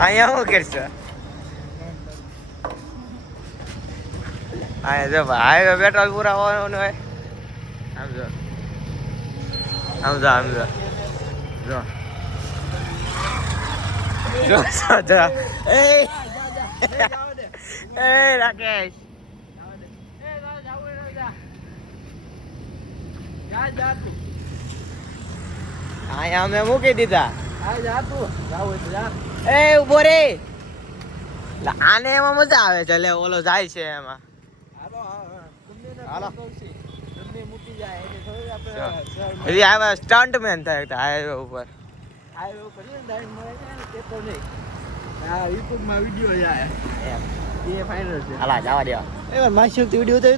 અહીંયા શું કરશો? અહીંયા જો હાઈવે પેટ્રોલ પૂરા હોવાનું હોય. સમજો સમજો સમજો જો જો જો એ રાકેશ અહીંયા અમે મૂકી દીધા. એ ઉભો રે, આને એમાં મજા આવે છે. લે ઓલો જાય છે એમાં. હજી આવ્યા સ્ટન્ટ મેન થાય હાઈવે ઉપર. વિડીયો જાય એ ફાઇનલ છે. હાલા જવા દેવા. માસી વિડીયો તો